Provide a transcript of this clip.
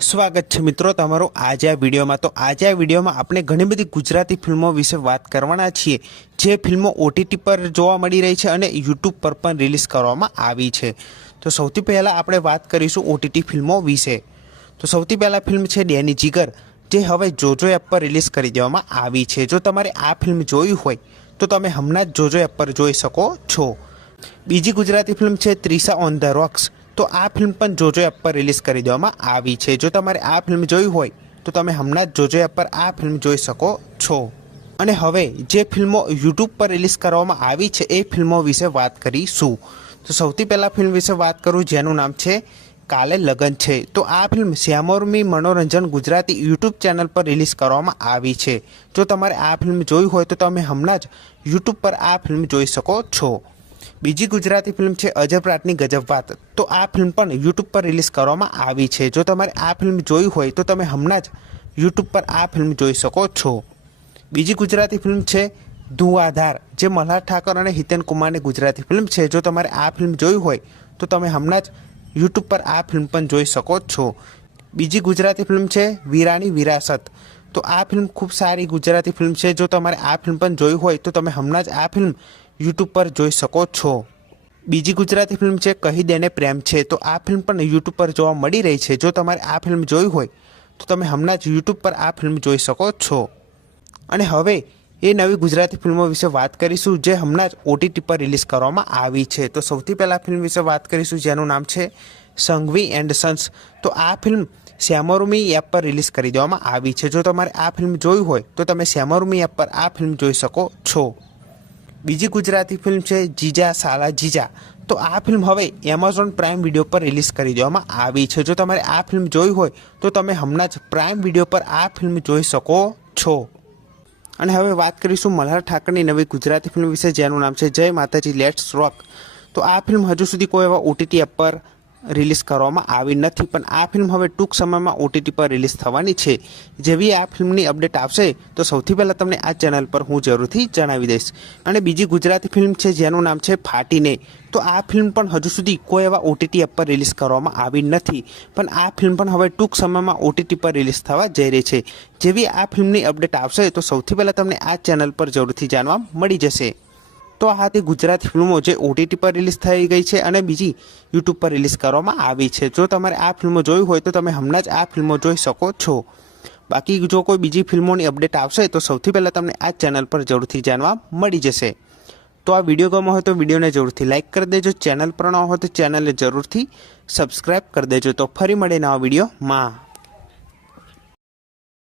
સ્વાગત છે મિત્રો તમારું આજે આ વિડીયોમાં। તો આજે આ વિડીયોમાં આપણે ઘણી બધી ગુજરાતી ફિલ્મો વિશે વાત કરવાના છીએ જે ફિલ્મો ઓટીટી પર જોવા મળી રહી છે અને યુટ્યુબ પર પણ રિલીઝ કરવામાં આવી છે। તો સૌથી પહેલાં આપણે વાત કરીશું ઓટીટી ફિલ્મો વિશે। તો સૌથી પહેલાં ફિલ્મ છે ડેની જીગર, જે હવે જોજો એપ પર રિલીઝ કરી દેવામાં આવી છે। જો તમારે આ ફિલ્મ જોઈ હોય તો તમે હમણાં જ જોજો એપ પર જોઈ શકો છો। બીજી ગુજરાતી ફિલ્મ છે ત્રિશા ઓન ધ રોક્સ। તો આ ફિલ્મ પણ જોજો એપ પર રિલીઝ કરી દેવામાં આવી છે। જો તમારે આ ફિલ્મ જોઈ હોય તો તમે હમણાં જ જોજો એપ પર આ ફિલ્મ જોઈ શકો છો। અને હવે જે ફિલ્મો યુટ્યુબ પર રિલીઝ કરવામાં આવી છે એ ફિલ્મો વિશે વાત કરીશું। તો સૌથી પહેલાં ફિલ્મ વિશે વાત કરું જેનું નામ છે કાલે લગન છે। તો આ ફિલ્મ શ્યામોર્મી મનોરંજન ગુજરાતી યુટ્યુબ ચેનલ પર રિલીઝ કરવામાં આવી છે। જો તમારે આ ફિલ્મ જોઈ હોય તો તમે હમણાં જ યુટ્યુબ પર આ ફિલ્મ જોઈ શકો છો। બીજી ગુજરાતી ફિલ્મ છે અજબ રાતની ગજબ વાત। તો આ ફિલ્મ પણ યુટ્યુબ પર રિલીઝ કરવામાં આવી છે। જો તમારે આ ફિલ્મ જોઈ હોય તો તમે હમણાં જ યુટ્યુબ પર આ ફિલ્મ જોઈ શકો છો। બીજી ગુજરાતી ફિલ્મ છે ધુઆધાર, જે મલ્હાર ઠાકર અને હિતેન કુમારની ગુજરાતી ફિલ્મ છે। જો તમારે આ ફિલ્મ જોઈ હોય તો તમે હમણાં જ યુટ્યુબ પર આ ફિલ્મ પણ જોઈ શકો છો। બીજી ગુજરાતી ફિલ્મ છે વીરાની વિરાસત। તો આ ફિલ્મ ખૂબ સારી ગુજરાતી ફિલ્મ છે। જો તમારે આ ફિલ્મ પણ જોઈ હોય તો તમે હમણાં જ આ ફિલ્મ યુટ્યુબ પર જોઈ શકો છો। બીજી ગુજરાતી ફિલ્મ છે કહી દેને પ્રેમ છે। તો આ ફિલ્મ પણ યુટ્યુબ પર જોવા મળી રહી છે। જો તમારે આ ફિલ્મ જોઈ હોય તો તમે હમણાં જ યુટ્યુબ પર આ ફિલ્મ જોઈ શકો છો। અને હવે એ નવી ગુજરાતી ફિલ્મો વિશે વાત કરીશું જે હમણાં જ ઓટીટી પર રિલીઝ કરવામાં આવી છે। તો સૌથી પહેલાં ફિલ્મ વિશે વાત કરીશું જેનું નામ છે સંઘવી એન્ડ સન્સ। તો આ ફિલ્મ શ્યામોર્મી એપ પર રિલીઝ કરી દેવામાં આવી છે। જો તમારે આ ફિલ્મ જોઈ હોય તો તમે શ્યામોર્મી એપ પર આ ફિલ્મ જોઈ શકો છો। બીજી ગુજરાતી ફિલ્મ છે જીજા સાલા જીજા। તો આ ફિલ્મ હવે એમેઝોન પ્રાઇમ વિડીયો પર રિલીઝ કરી દેવામાં આવી છે। જો તમારે આ ફિલ્મ જોઈ હોય તો તમે હમણાં જ પ્રાઇમ વિડીયો પર આ ફિલ્મ જોઈ શકો છો। અને હવે વાત કરીશું મલ્હાર ઠાકરની નવી ગુજરાતી ફિલ્મ વિશે જેનું નામ છે જય માતાજી લેટ્સ રોક। તો આ ફિલ્મ હજુ સુધી કોઈ એવા ઓટીટી એપ પર રિલીઝ કરવામાં આવી નથી, પણ આ ફિલ્મ હવે ટૂંક સમયમાં ઓટીટી પર રિલીઝ થવાની છે। જેવી આ ફિલ્મની અપડેટ આવશે તો સૌથી પહેલાં તમને આ ચેનલ પર હું જરૂરથી જણાવી દઈશ। અને બીજી ગુજરાતી ફિલ્મ છે જેનું નામ છે ફાટીને। તો આ ફિલ્મ પણ હજુ સુધી કોઈ એવા ઓટીટી એપ પર રિલીઝ કરવામાં આવી નથી, પણ આ ફિલ્મ પણ હવે ટૂંક સમયમાં ઓટીટી પર રિલીઝ થવા જઈ રહી છે। જેવી આ ફિલ્મની અપડેટ આવશે તો સૌથી પહેલાં તમને આ ચેનલ પર જરૂરથી જાણવા મળી જશે। તો આ હતી ગુજરાતી ફિલ્મો જે ઓટીટી પર રિલીઝ થઈ ગઈ છે અને બીજી યુટ્યુબ પર રિલીઝ કરવામાં આવી છે। જો તમારે આ ફિલ્મો જોઈ હોય તો તમે હમણાં જ આ ફિલ્મો જોઈ શકો છો। બાકી જો કોઈ બીજી ફિલ્મોની અપડેટ આવશે તો સૌથી પહેલાં તમને આ ચેનલ પર જરૂરથી જાણવા મળી જશે। તો આ વિડીયો ગમ્યો હોય તો વિડીયોને જરૂરથી લાઇક કરી દેજો। ચેનલ પર ન હોય તો ચેનલને જરૂરથી સબસ્ક્રાઈબ કરી દેજો। તો ફરી મળે નવા વિડીયોમાં।